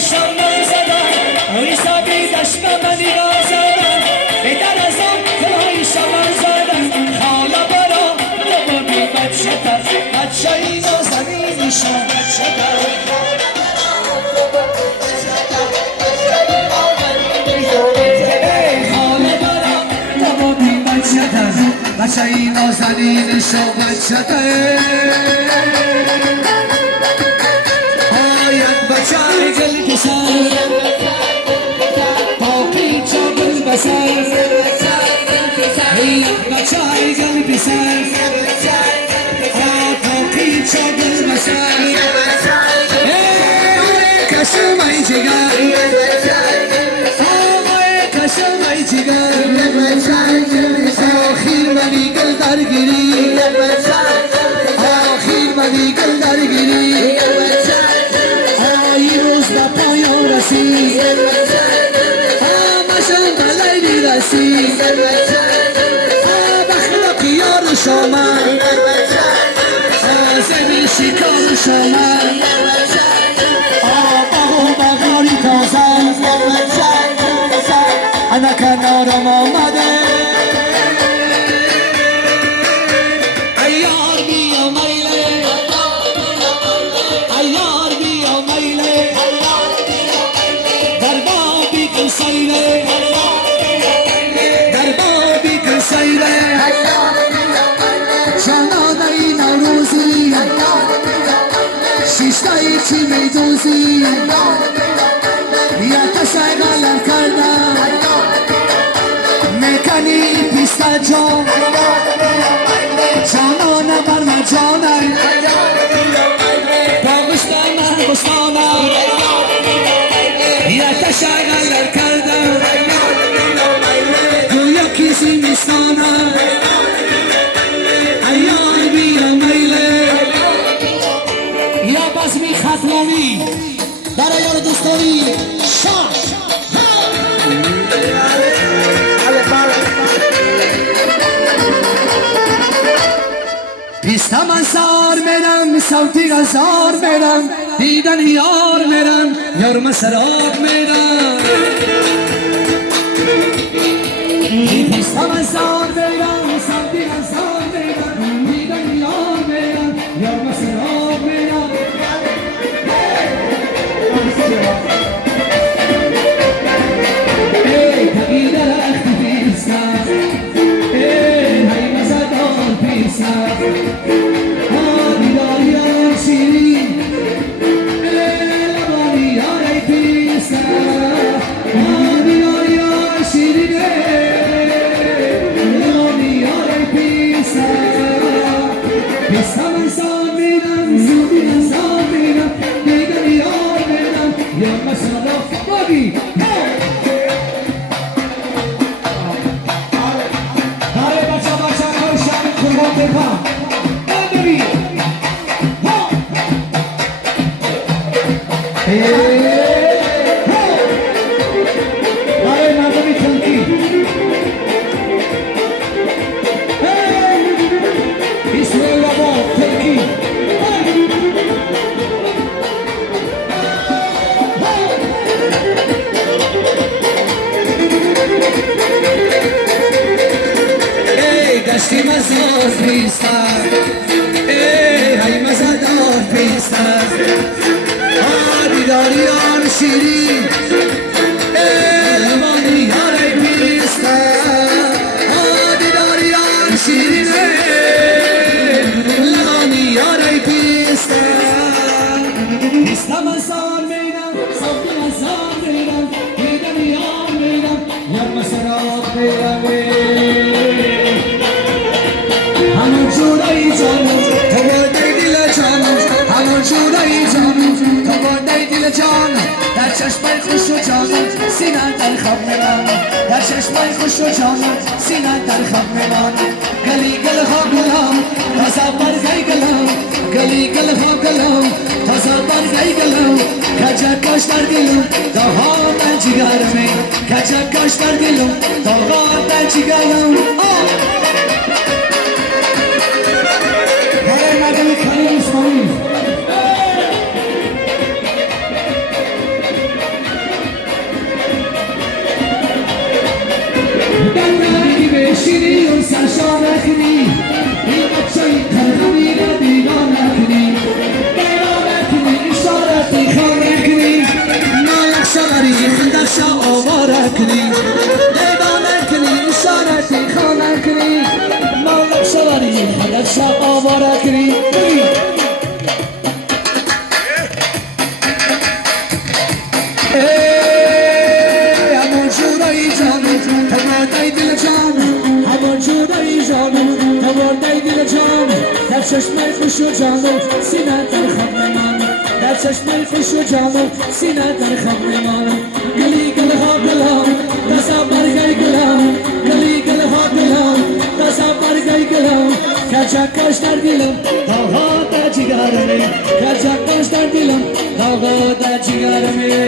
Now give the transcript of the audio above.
شما زدن آیسا بی دشت منی زدن بدر از آن کلای شما زدن حالا برا نمونی بچه در بچه اینا زمین شما بچه در بچه ای نازنین شو بچه ده آید بچه ای گل بسر با پیچا گل بسر بچه ای گل بسر با پیچا گل بسر کشم ای جگر کشم ای جگر آخیر منی گل درگیری آخیر منی گل درگیری آی روز با پایان رسید آمشان بلیلی رسید بخلا قیار شما زمین شکار شما آبا بغاری تازه انا کنارم آمده در بابی کن سیره جانانه نوروزی شیشتای چی میدوزی یا تشغلم کردم میکنی پیستا جان جانانه برم جانه باغشتم بستانه یا تشغلم کردم کسی میستانه ایار بیا میله یا بزمی ختمانی برای یار دوستانی شاش پیستم انصار میرم صوتی غزار میرم دیدن یار میرم یار مسراب میرم پیستم انصار میرم صوتی غزار میرم دیدن یار میرم یار مسراب میرم ای تقیی درخت پیستم ای مزدار پیستم دیداری یار شیرین ای لبانی یار پیستم دیداری یار شیرین لبانی یار پیستم پیستم انسان میرم زودی انسان میرم دیدن یار میرم یار مسراب بابی دشتی مزار پیستر ای مزدار پیستر دیداری یار شیرین ای لبانی یار پیستر دیداری یار شیرین لبانی یار پیستر پیستم انسان میرم صوتی انسان میرم دیدن یار میرم یار مسراب میرم همون جورایی جانم تو برده دل جانم همون جورایی جانم تو برده دل جانم در چشمای خوش و جانم سینه در خواب میمانم در چشمای خوش و جانم سینه در خواب میمانم گلی گل ها گلم تازه برگی گلم گلی گل ها گلم تازه برگی گلم کجا کاش در دلم دهان جگرمی کجا کاش در دلم دهان جگرم دلنگی بشینی و سرشا نکنی این بچه این تلخمی را بینا نکنی اشارتی خانه کنی مالک شغری خندک شا آواره کنی دیدانه کنی اشارتی خانه کنی مالک شغری خندک شا آواره کنی همون جورایی جانم تو بردی دل جانم همون جورایی جانم تو بردی دل جانم در چشم خوش و جانم سینه در خم نمانم در چشم خوش و جانم سینه در خم نمانم گلی گل ها گلام دستا برگی گلام گلی گل ها گلام دستا برگی گلام کچکش در دلم داغا در جگرمه کچکش در دلم داغا در جگرمه